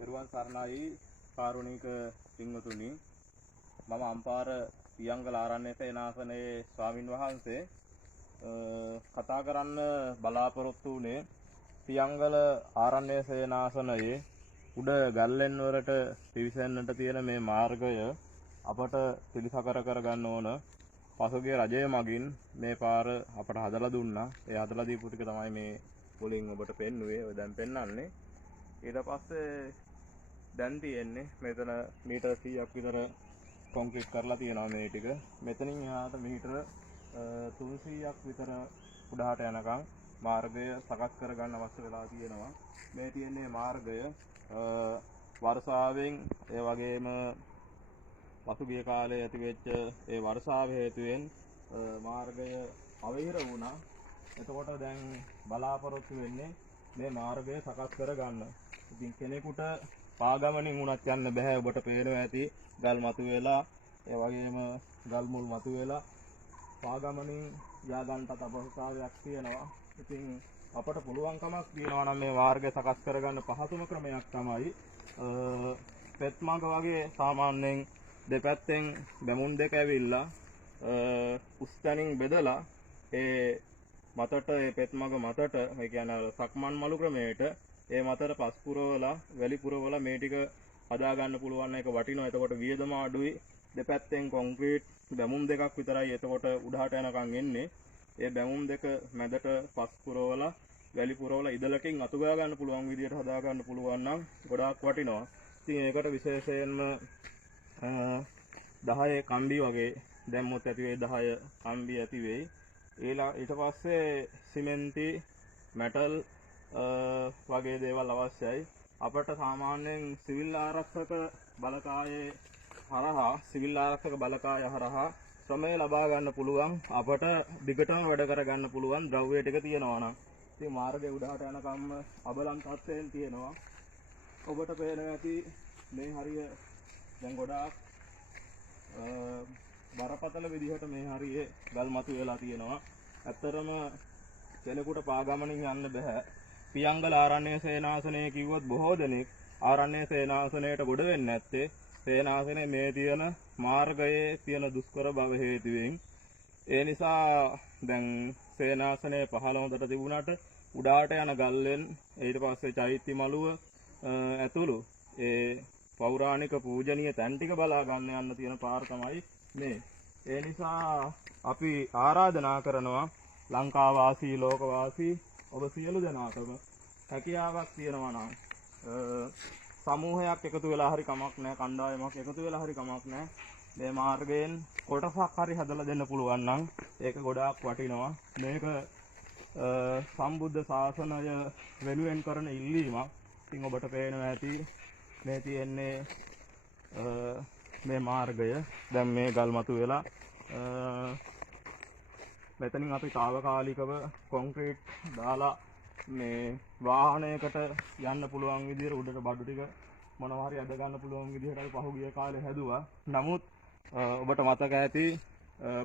පෙරුවන් සරණයි කාරුණික පින්වතුනි. මම අම්පාර පියංගල ආරණ්‍ය සේනාසනයේ ස්වාමින් වහන්සේ කතා කරන්න බලාපොරොත්තු වුණේ පියංගල ආරණ්‍ය සේනාසනයේ උඩ ගල්ලෙන් වලට පිවිසෙන්නට තියෙන මේ මාර්ගය අපට පිළිසකර කරගන්න ඕන. පසුගිය රජය මගින් මේ පාර අපට හදලා දුන්නා. ඒ හදලා දීපු ටික තමයි මේ වලින් ඔබට පෙන්නුවේ. ඔය දැන් පෙන්වන්නේ. ඊට පස්සේ දැන් තියෙන්නේ මෙතන මීටර 100ක් විතර කොන්ක්‍රීට් කරලා තියෙනවා මේ ටික. මෙතනින් එහාට මීටර 300ක් විතර උඩහට යනකම් මාර්ගය සකස් කරගන්න අවශ්‍ය වෙලා තියෙනවා. මේ තියෙන්නේ මාර්ගය වර්ෂාවෙන් ඒ වගේම පසුගිය කාලේ ඇතිවෙච්ච ඒ වර්ෂාව හේතුවෙන් මාර්ගය අවහිර වුණා. එතකොට දැන් බලාපොරොත්තු වෙන්නේ මේ මාර්ගය සකස් කරගන්න. ඉතින් කෙනෙකුට පාගමනින් වුණත් යන්න බෑ. ඔබට පේනවා ඇති ගල් මතුවෙලා ඒ වගේම ගල් මුල් මතුවෙලා පාගමනින් යා ගන්නට අපහසුතාවයක් තියෙනවා. ඉතින් අපට පුළුවන්කමක් තියෙනවා නම් මේ මාර්ගය සකස් කරගන්න පහසුම ක්‍රමයක් තමයි පෙත්මග වගේ සාමාන්‍යයෙන් දෙපැත්තෙන් බැමුන් දෙක ඇවිල්ලා උස්තනින් බෙදලා ඒ මතට ඒ පෙත්මග මතට ඒ කියන්නේ සක්මන් මලු ක්‍රමයට ඒ මතට පස් පුරවලා වැලි පුරවලා මේ ටික හදා ගන්න පුළුවන් එක වටිනවා. එතකොට වියදම අඩුයි. දෙපැත්තෙන් කොන්ක්‍රීට් බැමුම් දෙකක් විතරයි එතකොට උඩහට යනකම් එන්නේ. ඒ බැමුම් දෙක මැදට පස් පුරවලා වැලි පුරවලා ඉදලකින් අතු ගා ගන්න පුළුවන් විදියට හදා ගන්න පුළුවන් නම් ගොඩාක් වටිනවා. ඉතින් ඒකට විශේෂයෙන්ම 10 කම්බි වගේ දැම්මොත් ඇති වෙයි 10 කම්බි ඇති වෙයි. ඊට පස්සේ සිමෙන්ති මැටල් වගේ දේවල් අවශ්‍යයි. අපට සාමාන්‍යයෙන් සිවිල් ආරක්ෂක බලකායේ හරහා ශ්‍රමය ලබා ගන්න පුළුවන්. අපට දිගටම වැඩ කර ගන්න පුළුවන් ද්‍රව්‍ය ටික තියෙනවා නම්. ඉතින් මාර්ගයේ උඩහට යනකම් අබලන් තත්ත්වයෙන් තියෙනවා. ඔබට පේනවා ඇති මේ හරිය දැන් ගොඩාක් බරපතල විදිහට මේ හරියේ ගල් මතු වෙලා තියෙනවා. ඇත්තරම කෙනෙකුට පාගමනින් යන්න බෑ. පියංගල ආරණ්‍ය සේනාසනය කිව්වොත් බොහෝ දෙනෙක් ආරණ්‍ය සේනාසනයට ගොඩ වෙන්නේ නැත්තේ සේනාසනයේ මේ තියෙන මාර්ගයේ තියෙන දුෂ්කර බව හේතුවෙන්. ඒ නිසා දැන් සේනාසනයේ පහළ හොඳට තිබුණාට උඩාට යන ගල්ලෙන් ඊට පස්සේ චෛත්‍ය මළුව ඇතුළු ඒ පෞරාණික පූජනීය තැන් ටික බලා ගන්න යන්න තියෙන පාර තමයි මේ. ඒ නිසා අපි ආරාධනා කරනවා ලංකාවාසී ලෝකවාසී ඔබ සියලු දෙනාටම හැකියාවක් තියෙනවා නම් සමූහයක් එකතු වෙලා හරි කමක් නැහැ, කණ්ඩායමක් එකතු වෙලා හරි කමක් නැහැ, මේ මාර්ගයෙන් කොටසක් හරි හදලා දෙන්න පුළුවන් නම් ඒක ගොඩාක් වටිනවා. මේක සම්බුද්ධ ශාසනය වෙනුවෙන් කරන ඉල්ලීමක්. ඉතින් ඔබට පේනවා ඇති මේ තියෙන්නේ මේ මාර්ගය. දැන් මේ ගල් මතු වෙලා මෙතනින් අපි తాවකාලිකව කොන්ක්‍රීට් දාලා මේ වාහනයකට යන්න පුළුවන් විදිහට උඩට බඩු ටික මොනවා හරි අද ගන්න පුළුවන් විදිහට අපි පහුගිය කාලේ හැදුවා. නමුත් ඔබට මතක ඇති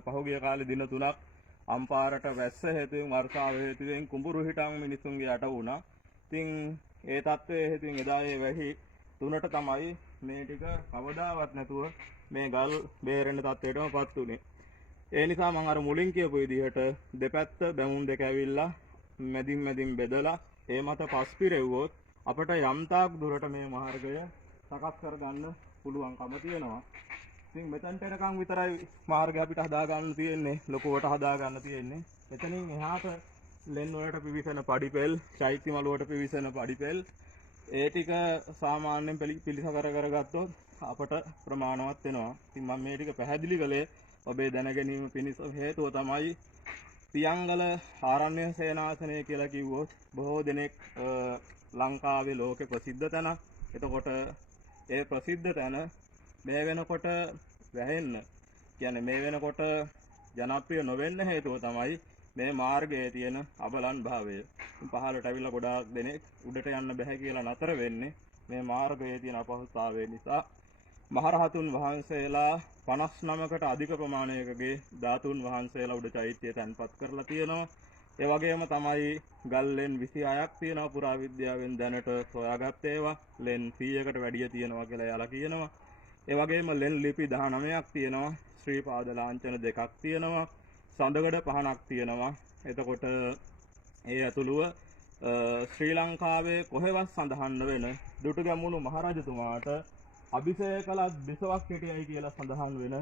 පහුගිය කාලේ දින 3ක් අම්පාරට වැස්ස හේතුවෙන් වර්ෂාව හේතුවෙන් කුඹුරු හිටන් මිනිසුන්ගේ යට වුණා. ඉතින් ඒ තත්ත්වයේ හේතුවෙන් එදා ඒ වැහි 3ට තමයි මේ ටික කවදාවත් නැතුව මේ ගල් බේරෙන්න තත්ත්වයටමපත් උනේ. ඒ නිසා මම අර මුලින් කියපු විදිහට දෙපැත්ත බැමුම් දෙක ඇවිල්ලා මැදින් බෙදලා ඒ මත පස් පිරෙව්වොත් අපට යම්තාක් දුරට මේ මාර්ගය සකස් කරගන්න පුළුවන්කම තියෙනවා. ඉතින් මෙතනට එනකම් විතරයි මාර්ගය අපිට හදා ගන්න තියෙන්නේ, ලොකුවට හදා ගන්න තියෙන්නේ. එතනින් එහාට ලෙන් වලට පිවිසෙන පඩිපෙල්, චෛත්‍ය මළුවට පිවිසෙන පඩිපෙල් ඒ ටික සාමාන්‍යයෙන් පිළිසකර කරගත්තොත් අපට ප්‍රමාණවත් වෙනවා. ඉතින් මම මේ ටික පැහැදිලි කළේ ඔබේ දැනගැනීම පිණිස. හේතුව තමයි පියංගල ආරණ්‍ය සේනාසනය කියලා කිව්වොත් බොහෝ දෙනෙක් ලංකාවේ ලෝකේ ප්‍රසිද්ධ තැනක්. එතකොට ඒ ප්‍රසිද්ධ තැන මේ වෙනකොට වැහෙන්න කියන්නේ මේ වෙනකොට ජනප්‍රිය නොවෙන්න හේතුව තමයි මේ මාර්ගයේ තියෙන අබලන් භාවය. පහළට ඇවිල්ලා ගොඩාක් දෙනෙක් උඩට යන්න බෑ කියලා නතර වෙන්නේ මේ මාර්ගයේ තියෙන අපහසුතාවය නිසා. මහරහතුන් වහන්සේලා 59කට අධික ප්‍රමාණයකගේ ධාතුන් වහන්සේලා උඩ චෛත්‍යය තැන්පත් කරලා තියෙනවා. ඒ වගේම තමයි ගල් ලෙන් 26ක් තියෙනවා පුරාවිද්‍යාවෙන් දැනට සොයාගත් ඒවා. ලෙන් 100කට වැඩිය තියෙනවා කියලා එයාලා කියනවා. ඒ වගේම ලෙන් ලිපි 19ක් තියෙනවා. ශ්‍රී පාද ලාංඡන 2ක් තියෙනවා. සඳගඩ 5ක් තියෙනවා. එතකොට ඒ ඇතුළුව ශ්‍රී ලංකාවේ කොහෙවත් සඳහන් වෙන දුටුගැමුණු මහරජතුමාට අභිෂේක කළත් බිසවක් හිටියයි කියලා සඳහන් වෙන